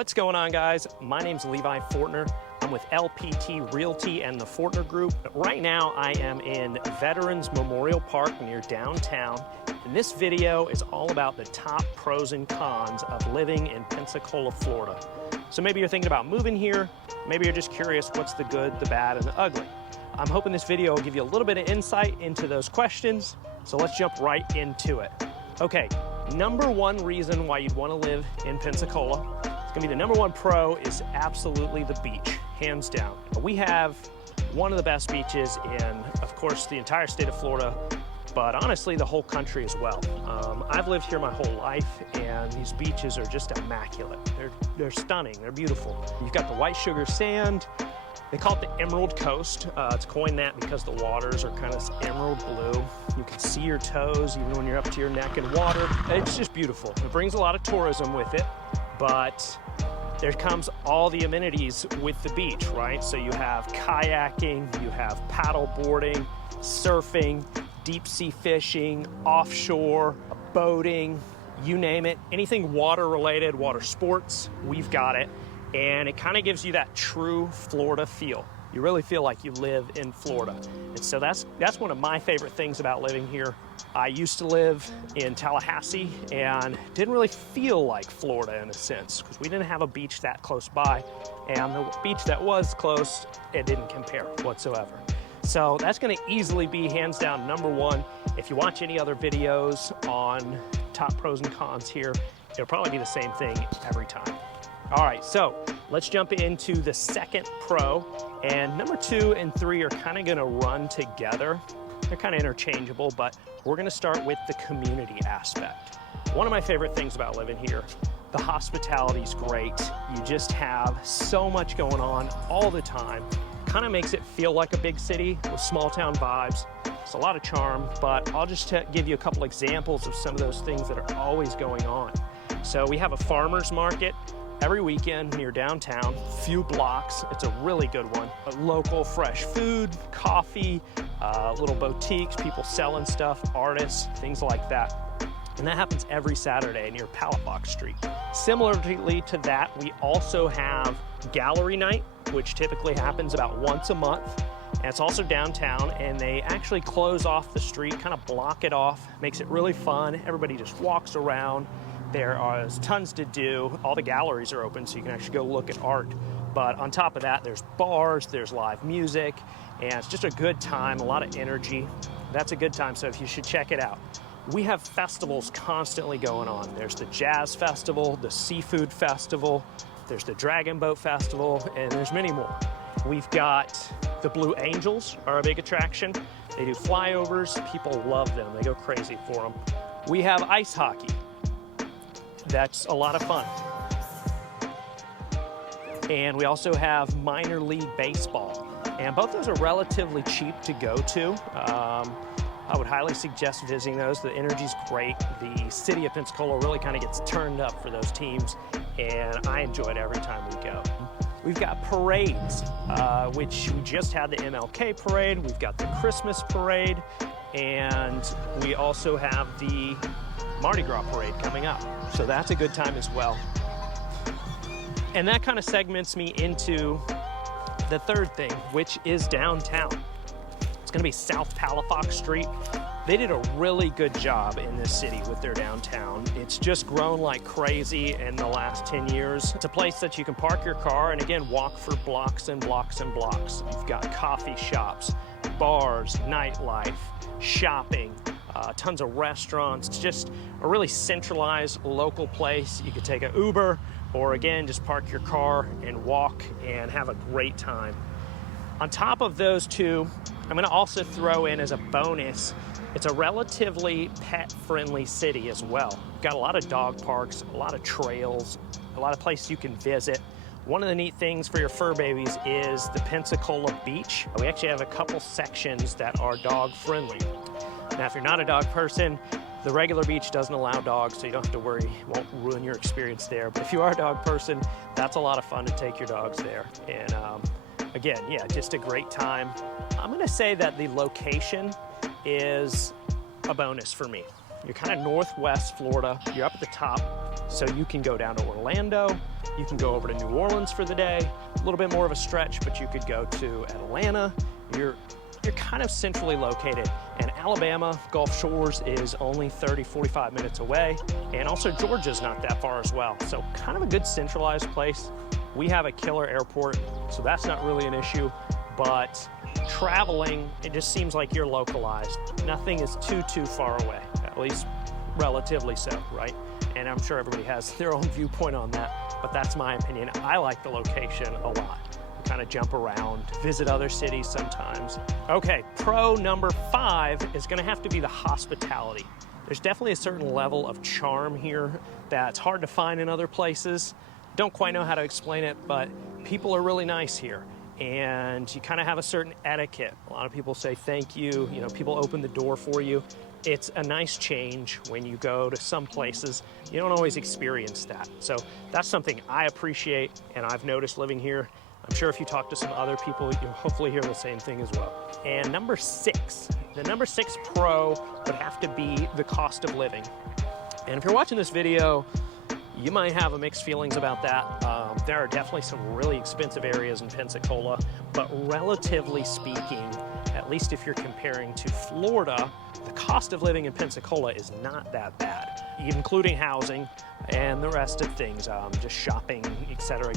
What's going on, guys? My name's Levi Fortner. I'm with LPT Realty and the Fortner Group. Right now, I am in Veterans Memorial Park near downtown. And this video is all about the top pros and cons of living in Pensacola, Florida. So maybe you're thinking about moving here. Maybe you're just curious what's the good, the bad, and the ugly. I'm hoping this video will give you a little bit of insight into those questions. So let's jump right into it. Okay, number one reason why you'd want to live in Pensacola, it's gonna be the number one pro, is absolutely the beach, hands down. We have one of the best beaches in, of course, the entire state of Florida, but honestly, the whole country as well. I've lived here my whole life, and these beaches are just immaculate. They're stunning, they're beautiful. You've got the white sugar sand. They call it the Emerald Coast. It's coined that because the waters are kind of emerald blue. You can see your toes even when you're up to your neck in water. It's just beautiful. It brings a lot of tourism with it, but there comes all the amenities with the beach, right? So you have kayaking, you have paddle boarding, surfing, deep sea fishing, offshore, boating, you name it. Anything water related, water sports, we've got it. And it kind of gives you that true Florida feel. You really feel like you live in Florida. And so that's one of my favorite things about living here. I used to live in Tallahassee and didn't really feel like Florida in a sense, because we didn't have a beach that close by. And the beach that was close, it didn't compare whatsoever. So that's gonna easily be hands down number one. If you watch any other videos on top pros and cons here, it'll probably be the same thing every time. All right, so let's jump into the second pro. And number 2 and 3 are kind of gonna run together. They're kind of interchangeable, but we're gonna start with the community aspect. One of my favorite things about living here, the hospitality is great. You just have so much going on all the time. Kind of makes it feel like a big city with small town vibes. It's a lot of charm, but I'll just give you a couple examples of some of those things that are always going on. So we have a farmer's market every weekend near downtown, few blocks. It's a really good one. Local fresh food, coffee, little boutiques, people selling stuff, artists, things like that. And that happens every Saturday near Palafox Street. Similarly to that, we also have gallery night, which typically happens about once a month. And it's also downtown, and they actually close off the street, kind of block it off, makes it really fun. Everybody just walks around. There is tons to do. All the galleries are open, so you can actually go look at art. But on top of that, there's bars, there's live music, and it's just a good time, a lot of energy. That's a good time, so you should check it out. We have festivals constantly going on. There's the Jazz Festival, the Seafood Festival, there's the Dragon Boat Festival, and there's many more. We've got the Blue Angels are a big attraction. They do flyovers, people love them, they go crazy for them. We have ice hockey. That's a lot of fun. And we also have minor league baseball. And both those are relatively cheap to go to. I would highly suggest visiting those. The energy's great. The city of Pensacola really kind of gets turned up for those teams, and I enjoy it every time we go. We've got parades, which we just had the MLK parade. We've got the Christmas parade, and we also have the Mardi Gras parade coming up. So that's a good time as well. And that kind of segments me into the third thing, which is downtown. It's gonna be South Palafox Street. They did a really good job in this city with their downtown. It's just grown like crazy in the last 10 years. It's a place that you can park your car and again, walk for blocks and blocks and blocks. You've got coffee shops, bars, nightlife, shopping, tons of restaurants. It's just a really centralized local place. You could take an Uber or again, just park your car and walk and have a great time. On top of those two, I'm gonna also throw in as a bonus, it's a relatively pet-friendly city as well. Got a lot of dog parks, a lot of trails, a lot of places you can visit. One of the neat things for your fur babies is the Pensacola Beach. We actually have a couple sections that are dog-friendly. Now, if you're not a dog person, the regular beach doesn't allow dogs, so you don't have to worry, it won't ruin your experience there. But if you are a dog person, that's a lot of fun to take your dogs there. And again, yeah, just a great time. I'm gonna say that the location is a bonus for me. You're kind of northwest Florida. You're up at the top. So you can go down to Orlando, you can go over to New Orleans for the day, a little bit more of a stretch, but you could go to Atlanta. You're kind of centrally located, and Alabama, Gulf Shores is only 30, 45 minutes away, and also Georgia's not that far as well. So kind of a good centralized place. We have a killer airport, so that's not really an issue, but traveling, it just seems like you're localized. Nothing is too far away, at least relatively so, right? And I'm sure everybody has their own viewpoint on that, but that's my opinion. I like the location a lot. Kind of jump around, visit other cities sometimes. Okay, pro number 5 is gonna have to be the hospitality. There's definitely a certain level of charm here that's hard to find in other places. Don't quite know how to explain it, but people are really nice here. And you kind of have a certain etiquette. A lot of people say thank you, people open the door for you. It's a nice change when you go to some places. You don't always experience that. So that's something I appreciate, and I've noticed living here. I'm sure if you talk to some other people, you'll hopefully hear the same thing as well. And number 6, the number 6 pro would have to be the cost of living. And if you're watching this video, you might have mixed feelings about that. There are definitely some really expensive areas in Pensacola, but relatively speaking, at least if you're comparing to Florida, the cost of living in Pensacola is not that bad, including housing and the rest of things, just shopping, et cetera,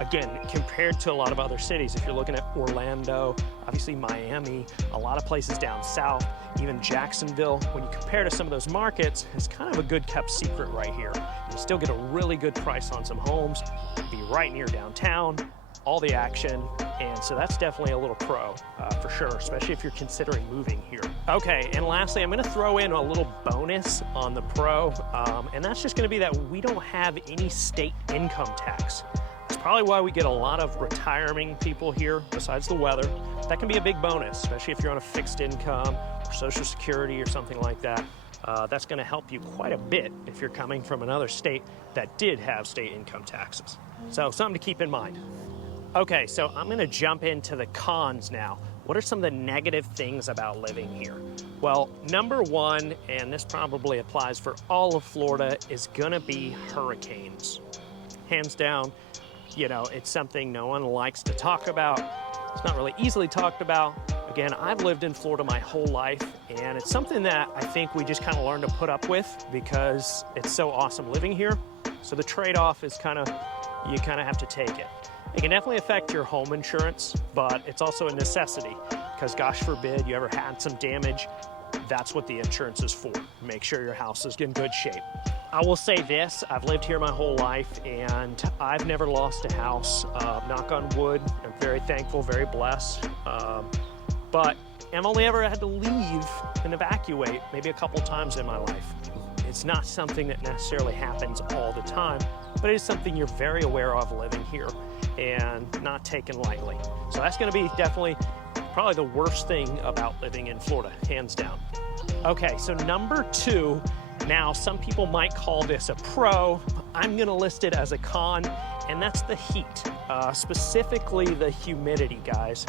Again, compared to a lot of other cities, if you're looking at Orlando, obviously Miami, a lot of places down south, even Jacksonville, when you compare to some of those markets, it's kind of a good kept secret right here. You still get a really good price on some homes, be right near downtown, all the action, and so that's definitely a little pro for sure, especially if you're considering moving here. Okay, and lastly, I'm gonna throw in a little bonus on the pro, and that's just gonna be that we don't have any state income tax. That's probably why we get a lot of retiring people here, besides the weather. That can be a big bonus, especially if you're on a fixed income or Social Security or something like that. That's gonna help you quite a bit if you're coming from another state that did have state income taxes. So something to keep in mind. Okay, so I'm gonna jump into the cons now. What are some of the negative things about living here? Well, number 1, and this probably applies for all of Florida, is gonna be hurricanes. Hands down, it's something no one likes to talk about. It's not really easily talked about. Again, I've lived in Florida my whole life, and it's something that I think we just kind of learn to put up with because it's so awesome living here. So the trade-off is you kind of have to take it. It can definitely affect your home insurance, but it's also a necessity because gosh forbid you ever had some damage, that's what the insurance is for. Make sure your house is in good shape. I will say this, I've lived here my whole life and I've never lost a house. Knock on wood, I'm very thankful, very blessed. But I've only ever had to leave and evacuate maybe a couple times in my life. It's not something that necessarily happens all the time, but it is something you're very aware of living here and not taken lightly. So that's gonna be definitely probably the worst thing about living in Florida, hands down. Okay, so number 2, now some people might call this a pro. I'm gonna list it as a con, and that's the heat, specifically the humidity, guys.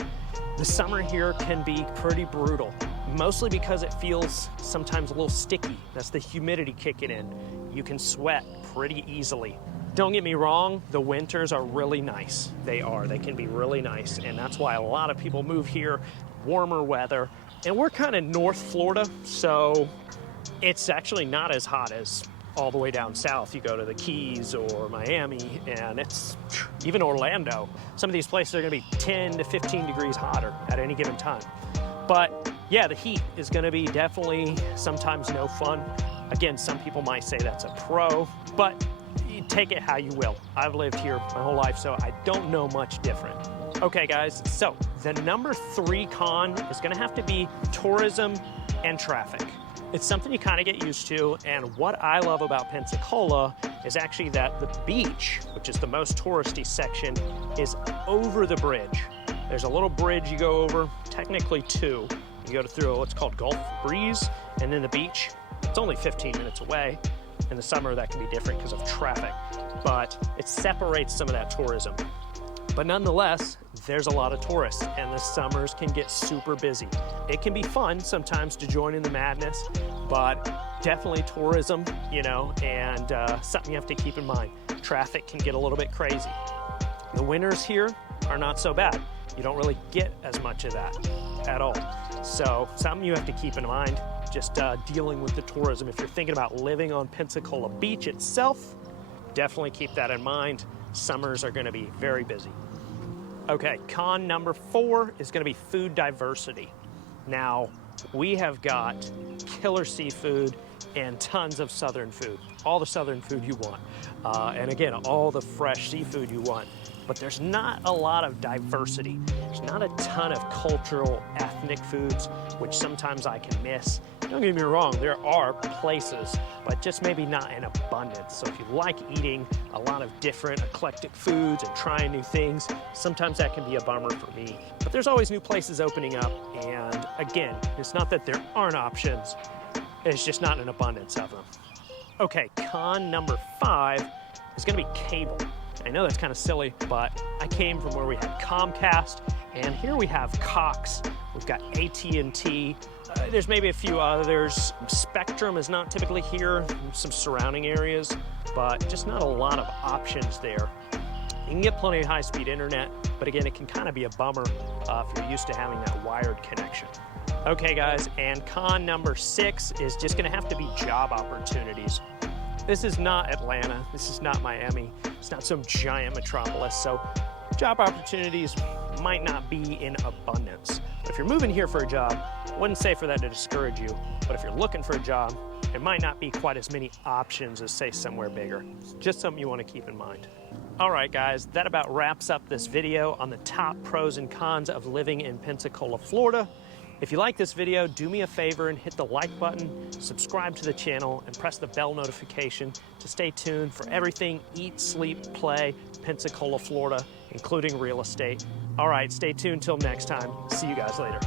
The summer here can be pretty brutal, mostly because it feels sometimes a little sticky. That's the humidity kicking in. You can sweat pretty easily. Don't get me wrong, the winters are really nice. They can be really nice, and that's why a lot of people move here, warmer weather. And we're kind of North Florida, so it's actually not as hot as all the way down south. You go to the Keys or Miami, and it's even Orlando. Some of these places are gonna be 10 to 15 degrees hotter at any given time. But yeah, the heat is gonna be definitely sometimes no fun. Again, some people might say that's a pro, but you take it how you will. I've lived here my whole life, so I don't know much different. Okay guys, so the number 3 con is gonna have to be tourism and traffic. It's something you kind of get used to, and what I love about Pensacola is actually that the beach, which is the most touristy section, is over the bridge. There's a little bridge you go over, technically 2. You go through what's called Gulf Breeze, and then the beach. It's only 15 minutes away. In the summer, that can be different because of traffic, but it separates some of that tourism. But nonetheless, there's a lot of tourists, and the summers can get super busy. It can be fun sometimes to join in the madness, but definitely tourism, you know, and something you have to keep in mind. Traffic can get a little bit crazy. The winters here are not so bad. You don't really get as much of that at all. So something you have to keep in mind, just dealing with the tourism. If you're thinking about living on Pensacola Beach itself, definitely keep that in mind. Summers are gonna be very busy. Okay, con number 4 is gonna be food diversity. Now, we have got killer seafood and tons of southern food, all the southern food you want. And again, all the fresh seafood you want. But there's not a lot of diversity. There's not a ton of cultural, ethnic foods, which sometimes I can miss. Don't get me wrong, there are places, but just maybe not in abundance. So if you like eating a lot of different eclectic foods and trying new things, sometimes that can be a bummer for me. But there's always new places opening up, and again, it's not that there aren't options, it's just not an abundance of them. Okay, con number 5 is gonna be cable. I know that's kind of silly, but I came from where we had Comcast, and here we have Cox. We've got AT&T. There's maybe a few others. Spectrum is not typically here in some surrounding areas, but just not a lot of options there. You can get plenty of high-speed internet, but again, it can kind of be a bummer if you're used to having that wired connection. Okay, guys, and con number 6 is just gonna have to be job opportunities. This is not Atlanta, this is not Miami, it's not some giant metropolis, so job opportunities might not be in abundance. But if you're moving here for a job, I wouldn't say for that to discourage you, but if you're looking for a job, it might not be quite as many options as, say, somewhere bigger. It's just something you want to keep in mind. All right, guys, that about wraps up this video on the top pros and cons of living in Pensacola, Florida. If you like this video, do me a favor and hit the like button, subscribe to the channel, and press the bell notification to stay tuned for everything Eat, Sleep, Play, Pensacola, Florida, including real estate. All right, stay tuned till next time. See you guys later.